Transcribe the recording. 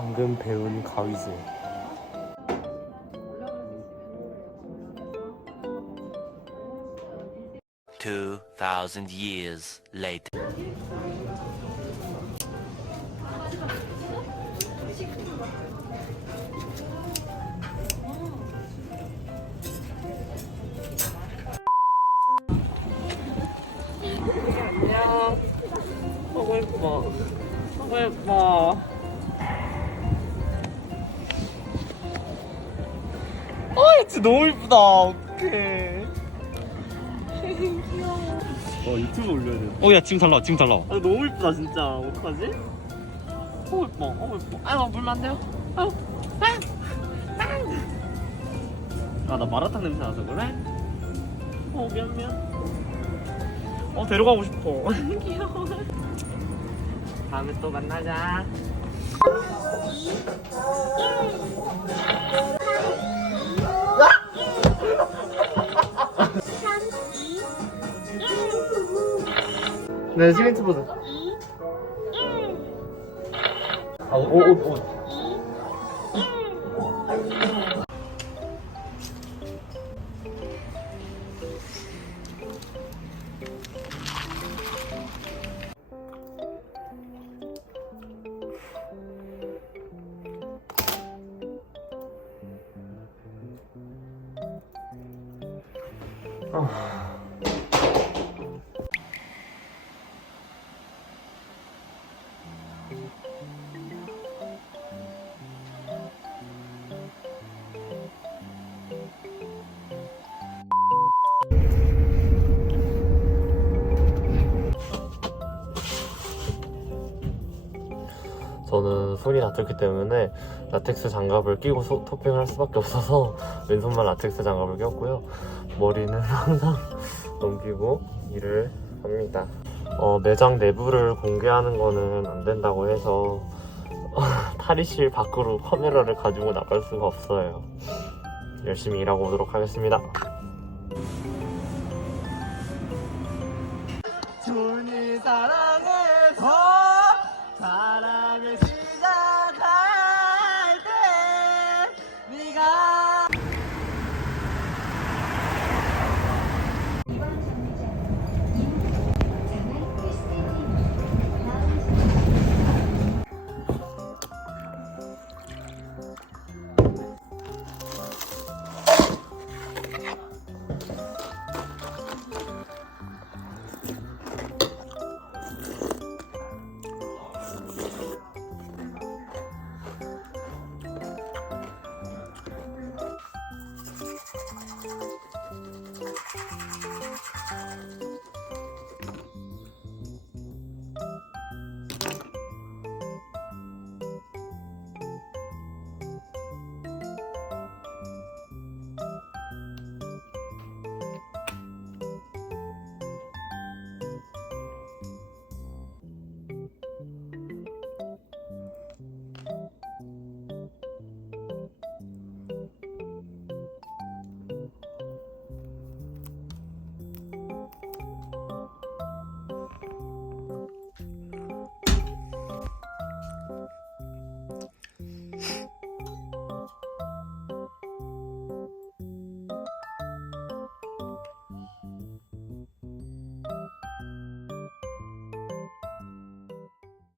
방금 배운 가위질. Two thousand years later. 안녕. 너무 예뻐. 너무 진짜 너무 예쁘다. 어떡해. 어 유튜브 올려야 돼. 어, 야, 지금 잘 나와, 지금 잘 나와. 아, 너무 예쁘다, 진짜. 어떡하지? 너무 예뻐. 너무 예뻐. 아, 나 물면 안 돼요? 아유. 아, 아. 아, 나 마라탕 냄새 나서 그래? 어, 미안, 미안. 어, 데려가고 싶어. 귀여워. 다음에 또 만나자. 네, 시멘트 보자. 아, 오, 오, 오. 저는 손이 다쳤기 때문에 라텍스 장갑을 끼고 소- 토핑을 할 수밖에 없어서 왼손만 라텍스 장갑을 꼈고요. 머리는 항상 넘기고 일을 합니다. 어, 매장 내부를 공개하는 거는 안 된다고 해서 탈의실 밖으로 카메라를 가지고 나갈 수가 없어요. 열심히 일하고 오도록 하겠습니다. 준이 사랑 i'm a agradecida.